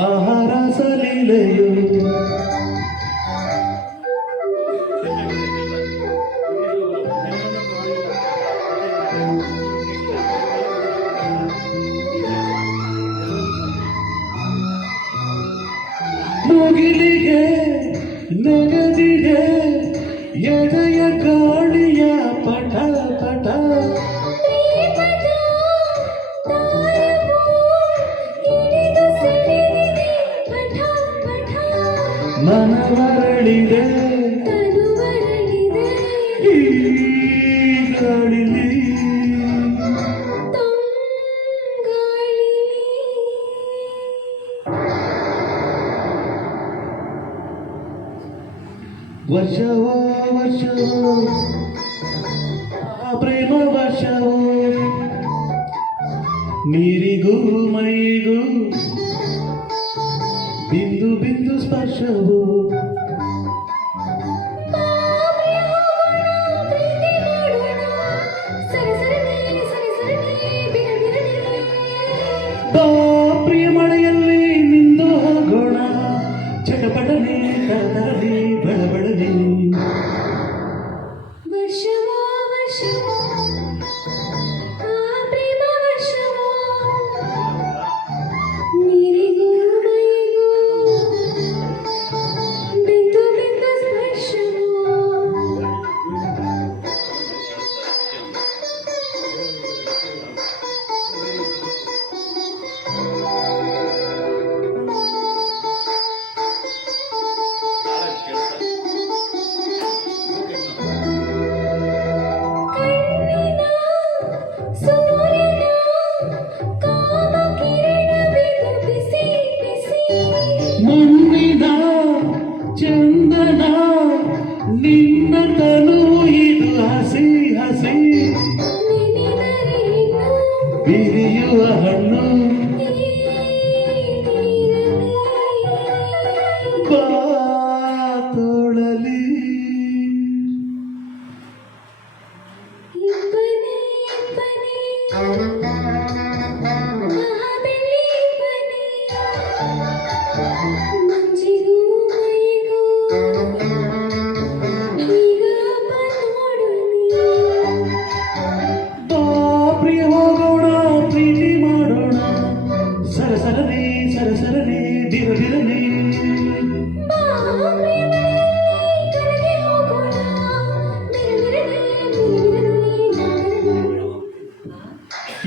ಆಹಾರ ಸಲೀಲೆಯು ಮುಗಿಲಿಗೆ ನೆಗದಿಗೆ ಎದೆಯ ಗಾಳಿಯ ಪಟ ಪಟ ಮನವರಳಿದೆ ಈ ಗಾಳಿಲಿ ವರ್ಷವೋ ವರ್ಷವೋ ಪ್ರೇಮ ವರ್ಷವೋ ನೀರಿಗೂ ಮೈಗೂ ಬಿಂದು ಬಿಂದು ಸ್ಪರ್ಶವು ಪ್ರಿಯ ಮಳೆಯಲ್ಲಿ ನಿಂದು ಹೋಗೋಣ ಚಟಪಟನೆ ಕರಕರನೆ ಬಳಬಳನೆ ವರ್ಷವೋ ವರ್ಷವೋ ಪ್ರೇಮ ವರ್ಷವೋ ನೀರಿಗೂ ಮೈಗೂ ಬಿಂದು ಬಿಂದು ಸ್ಪರ್ಶವೋ ಮುನ್ನಿನ ಚಂದನ ನಿನ್ನ ತನು ಇದು ಹಸಿ ಹಸಿ ಬಿರಿಯುವ ಹಣ್ಣು ಬಾತೋಳಲಿ ಪ್ರಿಯ ಹೋಗೋಣ ಪ್ರೀತಿ ಮಾಡೋಣ ಸರಸರನೆ ಸರಸರನೆ ದಿರದಿರನೆ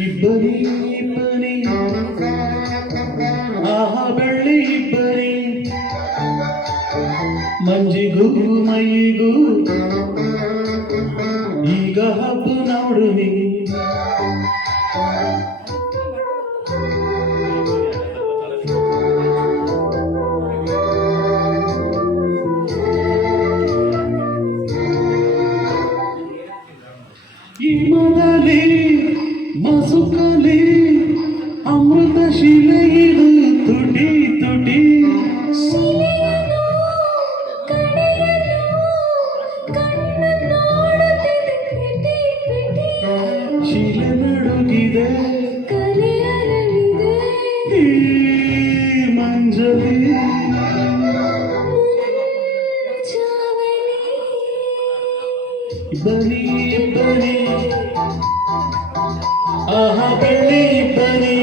ಇಬ್ಬರಿ ಇಬ್ಬರಿ ಆಹಾ ಬೆಳ್ಳಿ ಇಬ್ಬರಿ ಮಂಜಿಗೂ ಮೈಗೂ ಈಗ ಹಬ್ಬ ನೋಡು ನೀ ಈ ಮೊದಲೇ ಮಸುಕಲಿ ಅಮೃತ ಶಿಲೆಯಿದು ತುಟಿ ತುಟಿ ಶಿಲೆ ನಡುಗಿದೆ ಈ ಮಂಜಲಿ ಬರೀ ಬರೀ ಆಹಾ ಬೆಳ್ಳಿ ಬರೀ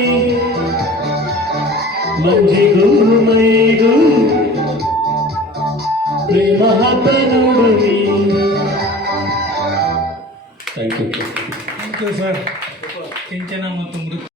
ಮಂಜಿಗೂ ಮೈಗೂ ಪ್ರೇಮ ಹಬ್ಬ ನೋಡುವಿ. Thank you sir. ಸಿಂಚನ ಮತ್ತು ಮೃತ